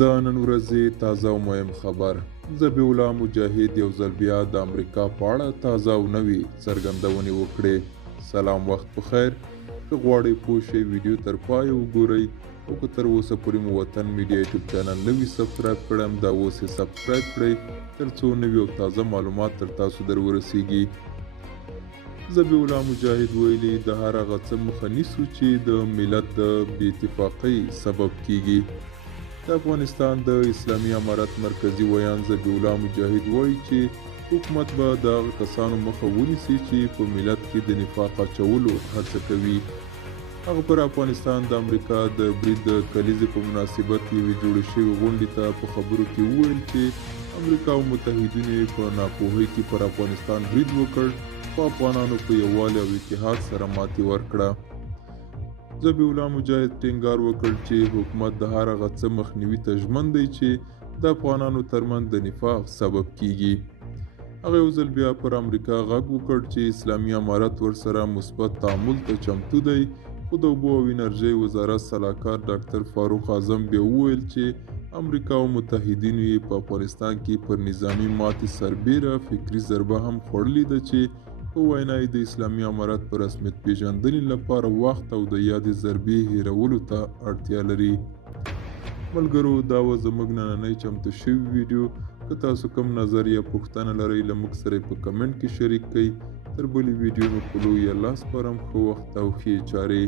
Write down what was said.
د نن ورځې تازه او مهم خبر ذبیح الله مجاهد یو ځل بیا د امریکا په اړه تازه او نوې څرګندونې وکړې. سلام، وخت په خیر. که غواړئ پوه شئ ویډیو تر پایه وګورئ او که تر اوسه پورې مو وطن میډیا یوټیوب چینل نه وي سبسکرایب کړی هم دا اوس یې سبسکرایب کړئ تر څو نوي او تازه معلومات تر تاسو در ورسیږي. ذبیح الله مجاهد ویلي د هر هغه څه مخه نیسو چې د ملت د بې اتفاقۍ سبب کیږي. د افغانستان د اسلامي امارت مرکزی ویان ذبیح الله مجاهد وایي چې حکومت به د هغه کسانو مخه ونیسي چې په ملت کې د نفاق اچولو هڅه کوي. هغه پر افغانستان د امریکا د برید د کلیزې په مناسبت یوې جوړې شوې غونډې ته په خبرو کې وویل چې امریکا او متحدینو یې په ناپوهۍ کې پر افغانستان برید وکړ، په افغانانو په یووالي او اتحاد سره ماتې ورکړه. ذبیح الله مجاهد ټینګار وکړ چې حکومت د هر هغه څه مخنیوي ته ژمن دی چې د افغانانو ترمنځ د نفاق سبب کیږي. هغه یو ځل بیا پر امریکا غږ وکړ چې اسلامي امارت ورسره مثبت تعامل ته چمتو دی، خو د اوبو او انرژۍ وزارت سلاکار ډاکټر فاروق اعظم بیا وویل چې امریکا او متحدینو یې په افغانستان کې پر نظامي ماتې سربیره فکري ضربه هم خوړلې ده چې په وینا یې د اسلامي امارت په رسمیت پیژندنې لپاره وخت او د یادې ضربې هیرولو ته اړتیا لري. ملګرو، دا و زموږ نننۍ چمتو شوی ویډیو. که تاسو کوم نظر یا پوښتنه لرئ له موږ سره په کمنټ کې شریک کړئ. تر بلې ویډیو مو په لوی الله سپارم. ښه وخت او ښې چارې.